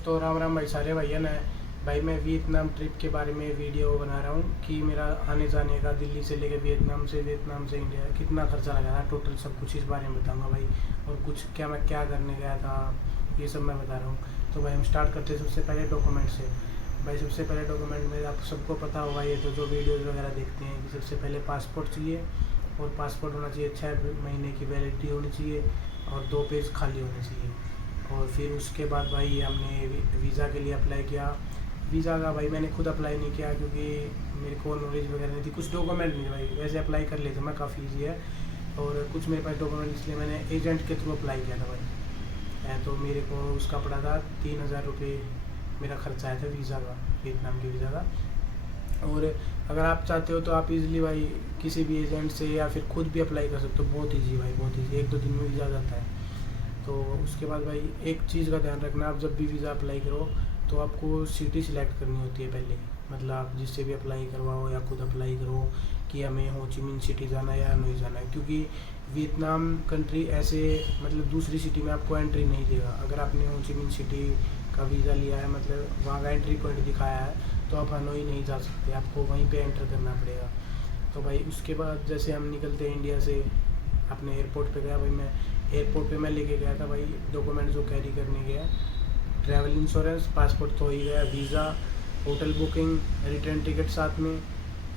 दोस्तों, राम राम भाई, सारे भैया ने। भाई मैं वियतनाम ट्रिप के बारे में वीडियो बना रहा हूँ कि मेरा आने जाने का दिल्ली से लेकर वियतनाम से इंडिया कितना खर्चा लगा था टोटल, सब कुछ इस बारे में बताऊँगा भाई। और कुछ मैं क्या करने गया था, ये सब मैं बता रहा हूँ। तो भाई हम स्टार्ट करते हैं सबसे पहले डॉक्यूमेंट से। भाई सबसे पहले डॉक्यूमेंट में आप सबको पता होगा, ये तो जो वीडियोज़ वगैरह देखते हैं, कि सबसे पहले पासपोर्ट चाहिए। और पासपोर्ट होना चाहिए 6 महीने की वैलिडिटी होनी चाहिए और 2 पेज खाली होने चाहिए। और फिर उसके बाद भाई हमने वीज़ा के लिए अप्लाई किया। वीज़ा का भाई मैंने खुद अप्लाई नहीं किया क्योंकि मेरे को नॉलेज वगैरह नहीं थी, कुछ डॉक्यूमेंट नहीं थे भाई, वैसे अप्लाई कर लेते मैं, काफ़ी ईजी है। और कुछ मेरे पास डॉक्यूमेंट, इसलिए मैंने एजेंट के थ्रू अप्लाई किया था भाई। तो मेरे को उसका पड़ा था 3000 रुपये, मेरा खर्चा आया था वीज़ा का, वियतनाम के वीज़ा का। और अगर आप चाहते हो तो आप इजीली भाई किसी भी एजेंट से या फिर खुद भी अप्लाई कर सकते हो, बहुत ईजी भाई, बहुत ईजी, 1-2 दिन में वीज़ा आ जाता है। तो उसके बाद भाई एक चीज़ का ध्यान रखना, आप जब भी वीज़ा अप्लाई करो तो आपको सिटी सिलेक्ट करनी होती है पहले ही। मतलब आप जिससे भी अप्लाई करवाओ या खुद अप्लाई करो कि हमें हो ची मिन सिटी जाना है या नहीं जाना है, क्योंकि वियतनाम कंट्री ऐसे मतलब दूसरी सिटी में आपको एंट्री नहीं देगा। अगर आपने हो ची मिन सिटी का वीज़ा लिया है, मतलब वहाँ का एंट्री पॉइंट दिखाया है, तो आप हनोई नहीं जा सकते, आपको वहीं पे एंटर करना पड़ेगा। तो भाई उसके बाद जैसे हम निकलते हैं इंडिया से, अपने एयरपोर्ट पे गया भाई मैं। एयरपोर्ट पे मैं लेके गया था भाई डॉक्यूमेंट जो कैरी करने गया, ट्रैवल इंश्योरेंस, पासपोर्ट तो हो ही गया, visa, hotel booking, return ticket साथ में।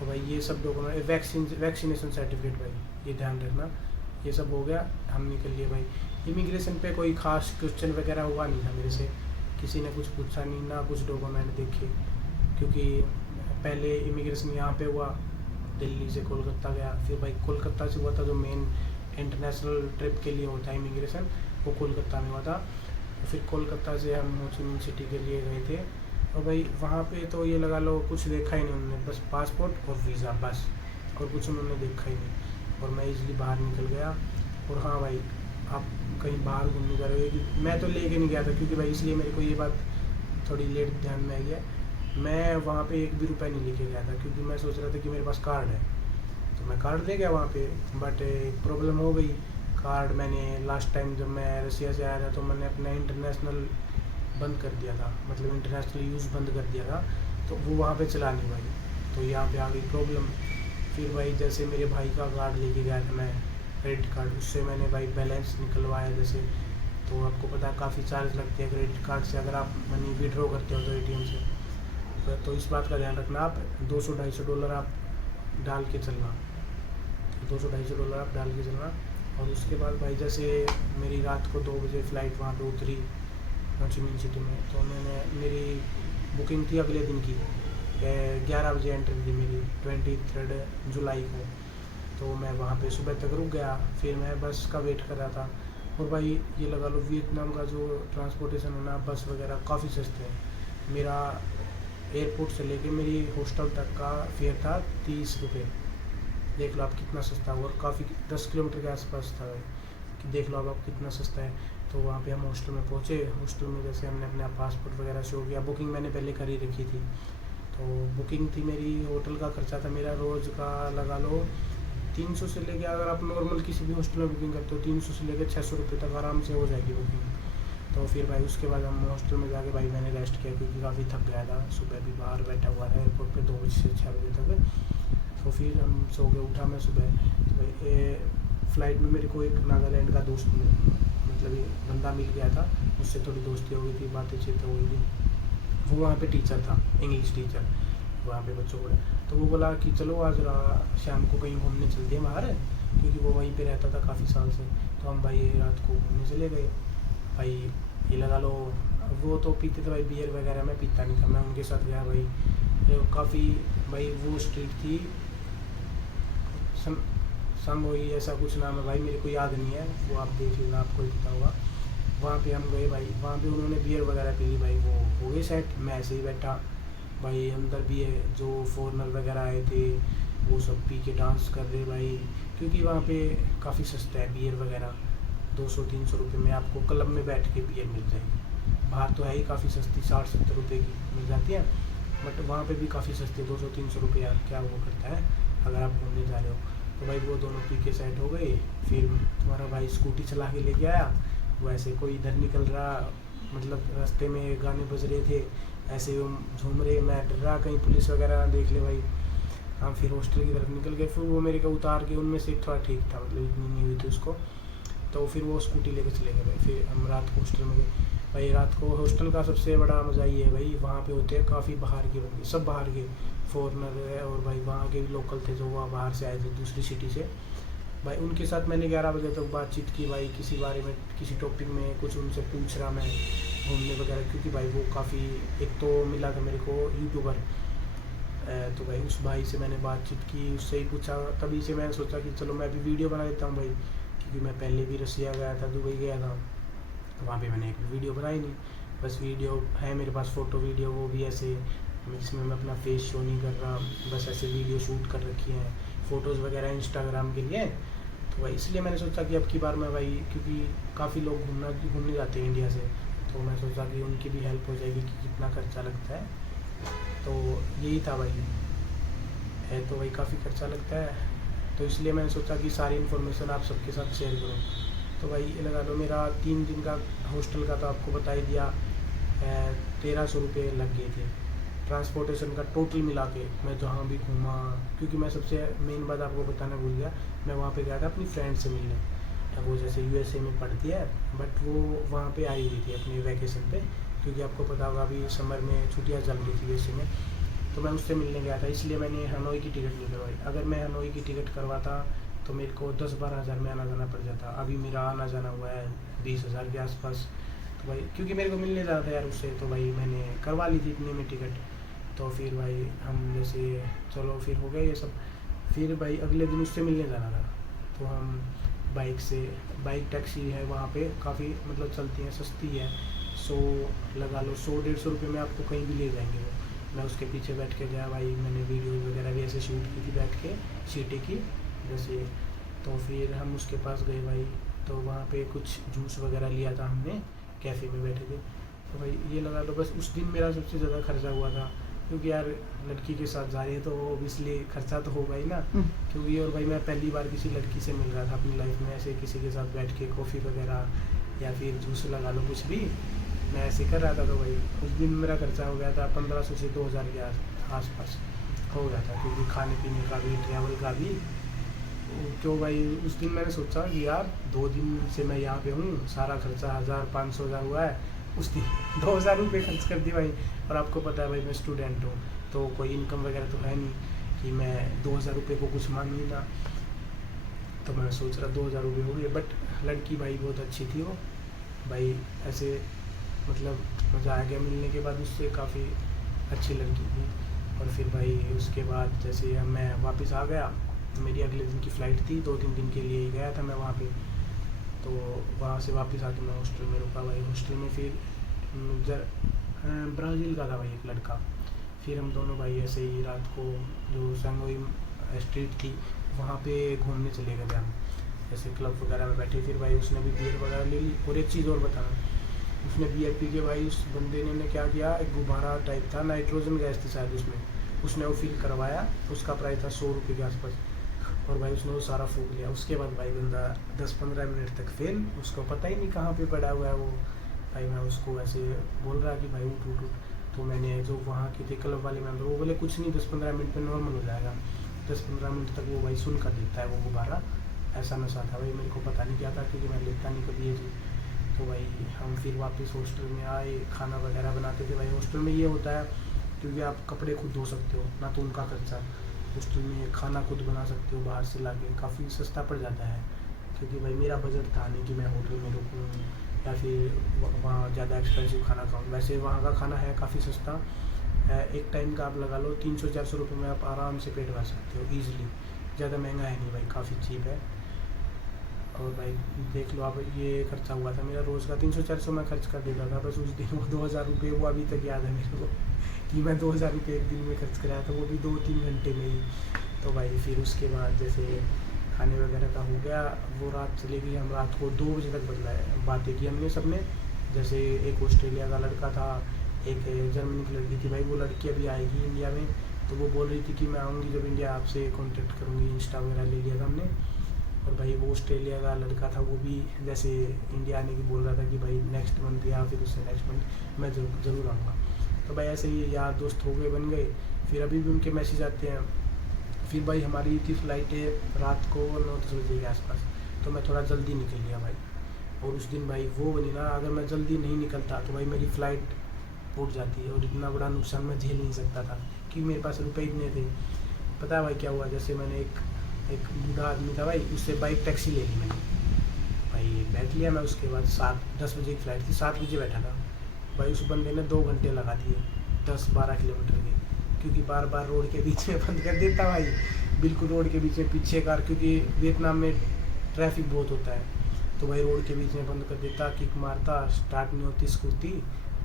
तो भाई ये सब डॉक्यूमेंट, वैक्सीनेशन सर्टिफिकेट भाई, ये ध्यान रखना, ये सब हो गया, हम निकल लिए भाई। इमिग्रेशन पे कोई खास क्वेश्चन वगैरह हुआ नहीं था मेरे से, किसी ने कुछ पूछा नहीं, ना कुछ डॉक्यूमेंट देखे, क्योंकि पहले इमिग्रेशन यहाँ पे हुआ, दिल्ली से कोलकाता गया, फिर भाई कोलकाता से हुआ था, जो मेन इंटरनेशनल ट्रिप के लिए होता है इमिग्रेशन, वो कोलकाता में हुआ था। फिर कोलकाता से हम हो ची मिन सिटी के लिए गए थे। और भाई वहाँ पे तो ये लगा लो कुछ देखा ही नहीं उन्होंने, बस पासपोर्ट और वीज़ा, बस, और कुछ उन्होंने देखा ही नहीं। और मैं इजली बाहर निकल गया। और हाँ भाई, आप कहीं बाहर घूमने जा रहे हो, मैं तो लेके नहीं गया था, क्योंकि भाई इसलिए मेरे को ये बात थोड़ी लेट ध्यान में आई है, मैं वहाँ पे 1 भी रुपया नहीं लेके गया था, क्योंकि मैं सोच रहा था कि मेरे पास कार्ड है, तो मैं कार्ड ले गया वहाँ पे। बट एक प्रॉब्लम हो गई, कार्ड मैंने लास्ट टाइम जब मैं रसिया से आया था तो मैंने अपना इंटरनेशनल बंद कर दिया था, मतलब इंटरनेशनल यूज़ बंद कर दिया था, तो वो वहाँ पे चला नहीं भाई, तो यहाँ पे आ गई प्रॉब्लम। फिर भाई जैसे मेरे भाई का कार्ड लेके गया था मैं, क्रेडिट कार्ड, उससे मैंने भाई बैलेंस निकलवाया जैसे, तो आपको पता है काफ़ी चार्ज लगते हैं क्रेडिट कार्ड से अगर आप मनी विड्रॉ करते हो तो एटीएम से। तो इस बात का ध्यान रखना, आप $200-250 आप डाल के चलना, $200-250 आप डाल के चलना। और उसके बाद भाई जैसे मेरी रात को 2 बजे फ़्लाइट वहाँ पे उतरी हो ची मिन सिटी में, तो मेरी बुकिंग थी अगले दिन की, 11 बजे एंट्री थी मेरी, 23 जुलाई को। तो मैं वहाँ पे सुबह तक रुक गया, फिर मैं बस का वेट कर रहा था। और भाई ये लगा लो वियतनाम का जो ट्रांसपोर्टेशन है ना, बस वगैरह काफ़ी सस्ते हैं। मेरा एयरपोर्ट से लेके मेरी हॉस्टल तक का फेयर था 30 रुपये, देख लो आप कितना सस्ता हुआ, और काफ़ी 10 किलोमीटर के आसपास था भाई, कि देख लो आप कितना सस्ता है। तो वहाँ पे हम हॉस्टल में पहुँचे, हॉस्टल में जैसे हमने अपना पासपोर्ट वगैरह शो किया, बुकिंग मैंने पहले कर ही रखी थी, तो बुकिंग थी मेरी, होटल का खर्चा था मेरा रोज़ का लगा लो 300 से लेके, अगर आप नॉर्मल किसी भी हॉस्टल में बुकिंग करते हो 300 से लेकर 600 रुपये तक आराम से हो जाएगी बुकिंग। तो फिर भाई उसके बाद हम हॉस्टल में जाके भाई मैंने रेस्ट किया, क्योंकि काफ़ी थक गया था, सुबह भी बाहर बैठा हुआ था एयरपोर्ट पे 2 बजे से 6 बजे तक। तो फिर हम सो के उठा मैं सुबह, तो भाई फ़्लाइट में मेरे को एक नागालैंड का दोस्त मतलब ये बंदा मिल गया था, उससे थोड़ी दोस्ती हो गई थी, बातें चीत हो गई थी। वो वहाँ पे टीचर था, इंग्लिश टीचर वहाँ पे बच्चों को, तो वो बोला कि चलो आज शाम को कहीं घूमने चलते हैं बाहर, क्योंकि वो वहीं पे रहता था काफ़ी साल से। तो हम भाई रात को घूमने चले गए भाई। ये लगा लो वो तो पीते थे भाई बियर वगैरह, मैं पीता नहीं था, मैं उनके साथ गया भाई। काफ़ी भाई वो स्ट्रीट थी, संगोई ऐसा कुछ नाम है भाई, मेरे को याद नहीं है, वो आप देख लेना, आपको ही पता होगा। वहाँ पे हम गए भाई, वहाँ पे उन्होंने बियर वगैरह पी ली भाई, वो हो गई सेट, मैं ऐसे ही बैठा भाई। अंदर भी है जो फॉरेनर वगैरह आए थे, वो सब पी के डांस कर रहे भाई, क्योंकि वहाँ पे काफ़ी सस्ता है बियर वगैरह, 200-300 रुपये में आपको क्लब में बैठ के बियर मिल जाएगी। बाहर तो है ही काफ़ी सस्ती, 60-70 रुपये की मिल जाती है, बट वहाँ पे भी काफ़ी सस्ती, 200-300 रुपये यार क्या वो करता है अगर आप घूमने जा रहे हो। तो भाई वो दोनों पी के सेट हो गए। फिर तुम्हारा भाई स्कूटी चला के लेके आया, वो ऐसे कोई इधर निकल रहा मतलब रास्ते में गाने बज रहे थे, ऐसे हम झूम रहे, मैं डर रहा कहीं पुलिस वगैरह ना देख ले भाई। हम फिर हॉस्टल की तरफ निकल गए, फिर वो मेरे को उतार के, उनमें से एक थोड़ा ठीक था, मतलब इतनी नहीं हुई थी उसको, तो फिर वो स्कूटी लेके चले गए भाई। फिर हम रात को हॉस्टल में गए भाई। रात को हॉस्टल का सबसे बड़ा मज़ा ये है भाई, वहाँ पे होते हैं काफ़ी बाहर के बंदे, सब बाहर के फॉरेनर है, और भाई वहाँ के भी लोकल थे जो वहाँ बाहर से आए थे दूसरी सिटी से भाई। उनके साथ मैंने 11 बजे तक बातचीत की भाई, किसी बारे में, किसी टॉपिक में कुछ उनसे पूछ रहा मैं, घूमने वगैरह, क्योंकि भाई वो काफ़ी, एक तो मिला था मेरे को यूट्यूबर, तो भाई उस भाई से मैंने बातचीत की, उससे ही पूछा, तभी से मैंने सोचा कि चलो मैं भी वीडियो बना लेता हूँ भाई, क्योंकि मैं पहले भी रसिया गया था, दुबई गया था, तो वहाँ पे मैंने एक वीडियो बनाई नहीं, बस वीडियो है मेरे पास, फ़ोटो वीडियो, वो भी ऐसे इसमें मैं अपना फेस शो नहीं कर रहा, बस ऐसे वीडियो शूट कर रखी हैं, फ़ोटोज़ वगैरह इंस्टाग्राम के लिए। तो भाई इसलिए मैंने सोचा कि अब की बार मैं भाई, क्योंकि काफ़ी लोग घूमने जाते हैं इंडिया से, तो मैं सोचा कि उनकी भी हेल्प हो जाएगी कि कितना खर्चा लगता है, तो यही था भाई। है तो भाई काफ़ी खर्चा लगता है, तो इसलिए मैंने सोचा कि सारी इन्फॉर्मेशन आप सबके साथ शेयर करूँ। तो भाई ये लगा लो, मेरा 3 दिन का हॉस्टल का तो आपको बता ही दिया, 1300 रुपये लग गए थे। ट्रांसपोर्टेशन का टोटल मिला के मैं जहाँ भी घूमा, क्योंकि मैं सबसे मेन बात आपको बताना भूल गया, मैं वहाँ पे गया था अपनी फ्रेंड से मिलने। वो जैसे यूएसए में पढ़ती है, बट वो वहाँ पे आई हुई थी अपनी वैकेशन पे, क्योंकि आपको पता होगा अभी समर में छुट्टियाँ चल रही थी यूएसए में, तो मैं उससे मिलने गया था, इसलिए मैंने हनोई की टिकट नहीं करवाई। अगर मैं हनोई की टिकट करवाता तो मेरे को 10-12 हज़ार में आना जाना पड़ जाता। अभी मेरा आना जाना हुआ है 20,000 के आसपास। तो भाई क्योंकि मेरे को मिलने जाना था यार उससे, तो भाई मैंने करवा ली थी इतने में टिकट। तो फिर भाई हम जैसे चलो फिर हो गया ये सब, फिर भाई अगले दिन उससे मिलने जाना था, तो हम बाइक टैक्सी है वहाँ पे काफ़ी मतलब चलती हैं, सस्ती है, 100 लगा लो, 100-150 रुपये में आपको कहीं भी ले जाएंगे वो। मैं उसके पीछे बैठ के गया भाई, मैंने वीडियो वगैरह भी ऐसे शूट की थी बैठ के सीटी की जैसे। तो फिर हम उसके पास गए भाई, तो वहाँ पे कुछ जूस वगैरह लिया था हमने, कैफ़े में बैठे थे। तो भाई ये लगा लो बस उस दिन मेरा सबसे ज़्यादा खर्चा हुआ था, क्योंकि यार लड़की के साथ जा रही है तो ओबियसली खर्चा तो होगा ही ना। क्योंकि और भाई मैं पहली बार किसी लड़की से मिल रहा था अपनी लाइफ में, ऐसे किसी के साथ बैठ के कॉफ़ी वगैरह या फिर जूस लगा लो कुछ भी मैं ऐसे कर रहा था। तो भाई उस दिन मेरा खर्चा हो गया था 1500 से 2000 के आसपास हो गया था, क्योंकि खाने पीने का भी, ट्रैवल का भी। तो भाई उस दिन मैंने सोचा कि यार 2 दिन से मैं यहाँ पे हूँ, सारा खर्चा 1500 हुआ है, उस दिन 2000 रुपये खर्च कर दी भाई। और आपको पता है भाई मैं स्टूडेंट हूँ, तो कोई इनकम वगैरह तो है नहीं कि मैं 2000 रुपये को कुछ मांगी ना। तो मैं सोच रहा 2000 रुपये हो गए, बट लड़की भाई बहुत अच्छी थी वो भाई, ऐसे मतलब मज़ा आ गया मिलने के बाद उससे, काफ़ी अच्छी लड़की थी। और फिर भाई उसके बाद जैसे मैं वापस आ गया, मेरी अगले दिन की फ़्लाइट थी, 2-3 दिन के लिए ही गया था मैं वहाँ पे। तो वहाँ से वापस आके मैं हॉस्टल में रुका भाई। हॉस्टल में फिर ब्राज़ील का था भाई एक लड़का, फिर हम दोनों भाई ऐसे ही रात को जो संगोई स्ट्रीट थी वहाँ पे घूमने चले गए थे हम, ऐसे क्लब वगैरह में बैठे। फिर भाई उसने भी बियर वगैरह ले ली। और एक चीज़ और बताना, उसने बियर पी के भाई उस बंदे ने क्या किया, एक गुब्बारा टाइप था, नाइट्रोजन गैस थी शायद उसमें, उसने वो फिल करवाया, उसका प्राइस था 100 रुपये के आसपास, और भाई उसने वो सारा फूक लिया। उसके बाद भाई बंदा 10-15 मिनट तक फेल, उसको पता ही नहीं कहाँ पे पड़ा हुआ है वो भाई। मैं उसको ऐसे बोल रहा कि भाई उठ उठ उठ, तो मैंने जो वहाँ के थे क्लब वाले मेंबर, वो बोले कुछ नहीं 10-15 मिनट में नॉर्मल हो जाएगा। 10-15 मिनट तक वो भाई सुन कर देता है वो गुब्बारा, ऐसा नशा था भाई। मेरे को पता नहीं क्या था, क्योंकि मैं लेता नहीं कभी ये चीज़। तो भाई हम फिर वापस हॉस्टल में आए, खाना वगैरह बनाते थे भाई। हॉस्टल में ये होता है क्योंकि आप कपड़े खुद धो सकते हो ना, तो उनका खर्चा। हॉस्टल में खाना खुद बना सकते हो बाहर से लाके, काफ़ी सस्ता पड़ जाता है। क्योंकि भाई मेरा बजट था नहीं कि मैं होटल में रुकूँ या फिर वहाँ ज़्यादा एक्सपेंसिव खाना खाऊँ। वैसे वहाँ का खाना है काफ़ी सस्ता, एक टाइम का आप लगा लो 300-400 रुपये में आप आराम से पेट भर सकते हो ईज़िली। ज़्यादा महंगा है नहीं भाई, काफ़ी चीप है। और भाई देख लो आप, ये खर्चा हुआ था मेरा रोज़ का 300-400 मैं खर्च कर देता था। बस उस दिन वो 2000 रुपये, वो अभी तक याद है मेरे को कि मैं 2000 रुपये एक दिन में खर्च कराया था, वो भी 2-3 घंटे में ही। तो भाई फिर उसके बाद जैसे खाने वगैरह का हो गया, वो रात चली गई। हम रात को 2 बजे तक बातें की हमने सबने। जैसे एक ऑस्ट्रेलिया का लड़का था, एक जर्मनी की लड़की थी भाई। वो लड़की अभी आएगी इंडिया में, तो वो बोल रही थी कि मैं आऊँगी जब इंडिया, आपसे कॉन्टेक्ट करूँगी। इंस्टा वगैरह ले लिया था हमने। और भाई वो ऑस्ट्रेलिया का लड़का था, वो भी जैसे इंडिया आने की बोल रहा था कि भाई नेक्स्ट नेक्स्ट मंथ या फिर उससे नेक्स्ट मंथ मैं ज़रूर आऊँगा। तो भाई ऐसे ही यार दोस्त हो गए, बन गए। फिर अभी भी उनके मैसेज आते हैं। फिर भाई हमारी थी फ्लाइट है रात को 9-10 बजे के आसपास, तो मैं थोड़ा जल्दी निकल गया भाई। और उस दिन भाई वो बनी ना, अगर मैं जल्दी नहीं निकलता तो भाई मेरी फ़्लाइट उठ जाती है और इतना बड़ा नुकसान मैं झेल नहीं सकता था, क्योंकि मेरे पास रुपए इतने थे। पता है भाई क्या हुआ, जैसे मैंने एक बूढ़ा आदमी था भाई, उससे बाइक टैक्सी ले ली मैंने भाई, बैठ लिया मैं। उसके बाद 7-10 बजे की फ़्लाइट थी, 7 बजे बैठा था भाई। उस बंदे ने 2 घंटे लगा दिए 10-12 किलोमीटर के, क्योंकि बार बार रोड के बीच में बंद कर देता भाई, बिल्कुल रोड के बीच में पीछे कार, क्योंकि वियतनाम में ट्रैफिक बहुत होता है, तो भाई रोड के बीच में बंद कर देता, किक मारता, स्टार्ट नहीं होती स्कूटी,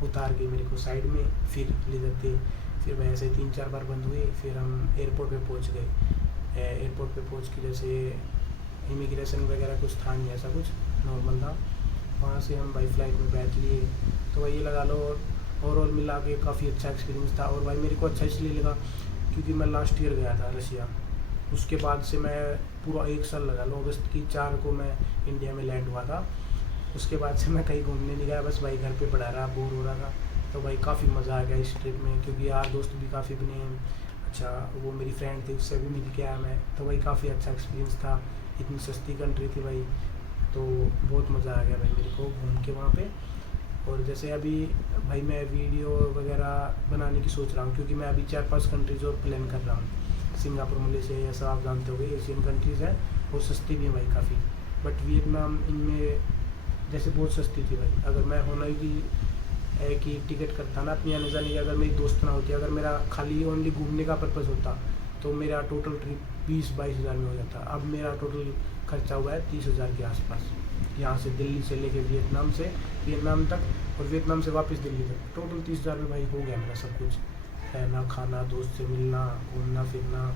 उतार के मेरे को साइड में फिर ले जाते। फिर भाई ऐसे 3-4 बार बंद हुई। फिर हम एयरपोर्ट पे पहुंच गए। एयरपोर्ट पे पहुंच के जैसे इमिग्रेशन वगैरह कुछ था नहीं, ऐसा कुछ नॉर्मल था। वहाँ से हम भाई फ़्लाइट में बैठ लिए। तो भाई ये लगा लो ओवरऑल मिला के काफ़ी अच्छा एक्सपीरियंस था। और भाई मेरे को अच्छा इसलिए लगा क्योंकि मैं लास्ट ईयर गया था रशिया, उसके बाद से मैं पूरा 1 साल लगा लो, अगस्त की 4 को मैं इंडिया में लैंड हुआ था। उसके बाद से मैं कहीं घूमने नहीं गया, बस भाई घर पे पड़ा रहा, बोर हो रहा था। तो भाई काफ़ी मज़ा आ गया इस ट्रिप में, क्योंकि यार दोस्त भी काफ़ी बने हैं। अच्छा वो मेरी फ्रेंड थी, उससे भी मिल के आया मैं, तो भाई काफ़ी अच्छा एक्सपीरियंस था। इतनी सस्ती कंट्री थी भाई, तो बहुत मज़ा आ गया भाई मेरे को घूम के वहाँ पे। और जैसे अभी भाई मैं वीडियो वगैरह बनाने की सोच रहा हूँ, क्योंकि मैं अभी 4-5 कंट्रीज और प्लान कर रहा हूँ। सिंगापुर, मलेशिया, ये सब आप जानते हो गए, एशियन कंट्रीज़ हैं और सस्ती भी हैं भाई काफ़ी। बट वियतनाम इनमें जैसे बहुत सस्ती थी भाई। अगर मैं होना ही कि टिकट करता ना अपनी आने जाने की, अगर मेरी दोस्त ना होती, अगर मेरा खाली ओनली घूमने का पर्पज़ होता, तो मेरा टोटल ट्रिप 20-22 हज़ार में हो जाता। अब मेरा टोटल खर्चा हुआ है 30 हज़ार के आसपास, यहाँ से दिल्ली से लेके वियतनाम तक और वियतनाम से वापस दिल्ली तक, टोटल 30 हज़ार में भाई हो गया मेरा सब कुछ, रहना खाना, दोस्त से मिलना, घूमना फिरना,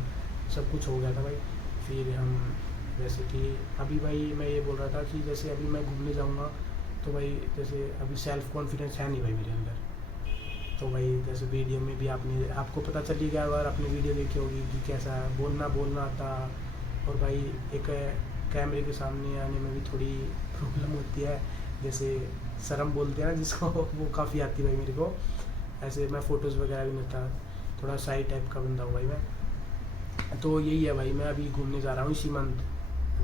सब कुछ हो गया था भाई। फिर हम जैसे कि अभी भाई मैं ये बोल रहा था कि जैसे अभी मैं घूमने जाऊँगा, तो भाई जैसे अभी सेल्फ़ कॉन्फिडेंस है नहीं भाई मेरे अंदर। तो भाई जैसे वीडियो में भी आपको पता चल ही गया, अगर आपने वीडियो देखी होगी कि कैसा बोलना आता। और भाई एक कैमरे के सामने आने में भी थोड़ी प्रॉब्लम होती है, जैसे शर्म बोलते हैं ना जिसको, वो काफ़ी आती है भाई मेरे को। ऐसे मैं फ़ोटोज़ वगैरह भी नहीं था, थोड़ा शाई टाइप का बंदा हूँ भाई मैं। तो यही है भाई, मैं अभी घूमने जा रहा हूँ इसी मंथ,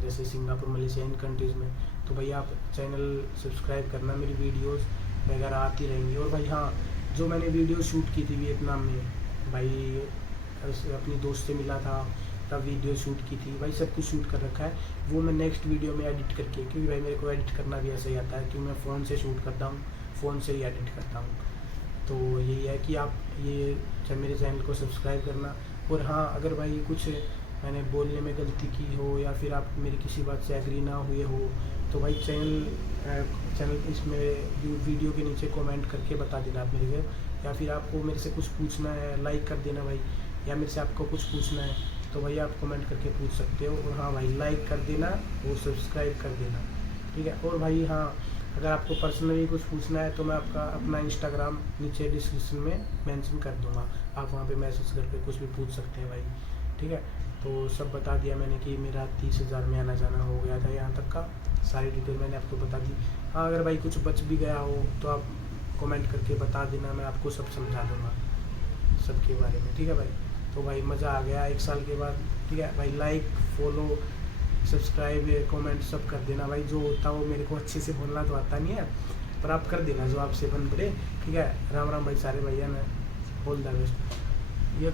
जैसे सिंगापुर, मलेशिया, इन कंट्रीज़ में। तो भाई आप चैनल सब्सक्राइब करना, मेरी वीडियोस वगैरह आती रहेंगी। और भाई हाँ, जो मैंने वीडियो शूट की थी वियतनाम में भाई, अपनी दोस्त से मिला था तब वीडियो शूट की थी भाई, सब कुछ शूट कर रखा है। वो मैं नेक्स्ट वीडियो में एडिट करके, क्योंकि भाई मेरे को एडिट करना भी ऐसे ही आता है, क्योंकि मैं फ़ोन से शूट करता हूँ, फ़ोन से ही एडिट करता हूँ। तो यही है कि आप ये मेरे चैनल को सब्सक्राइब करना। और हाँ, अगर भाई कुछ मैंने बोलने में गलती की हो या फिर आप मेरी किसी बात से एग्री ना हुए हो, तो भाई चैनल इसमें वीडियो के नीचे कमेंट करके बता देना आप मेरे को। या फिर आपको मेरे से कुछ पूछना है, लाइक कर देना भाई, या मेरे से आपको कुछ पूछना है तो भाई आप कमेंट करके पूछ सकते हो। और हाँ भाई, लाइक कर देना और सब्सक्राइब कर देना, ठीक है। और भाई हाँ, अगर आपको पर्सनली कुछ पूछना है तो मैं आपका अपना इंस्टाग्राम नीचे डिस्क्रिप्शन में मेंशन कर दूंगा, आप वहाँ पे मैसेज करके कुछ भी पूछ सकते हैं भाई, ठीक है। तो सब बता दिया मैंने कि मेरा 30 हज़ार में आना जाना हो गया था, यहाँ तक का सारी डिटेल मैंने आपको बता दी। हाँ, अगर भाई कुछ बच भी गया हो तो आप कमेंट करके बता देना, मैं आपको सब समझा दूँगा सबके बारे में, ठीक है भाई। तो भाई मज़ा आ गया 1 साल के बाद, ठीक है भाई। लाइक, फॉलो, सब्सक्राइब, कमेंट सब कर देना भाई। जो होता है वो मेरे को अच्छे से बोलना तो आता नहीं है, पर आप कर देना जो आपसे बन पड़े, ठीक है। राम राम भाई सारे भैया ने, ऑल द बेस्ट। ये तो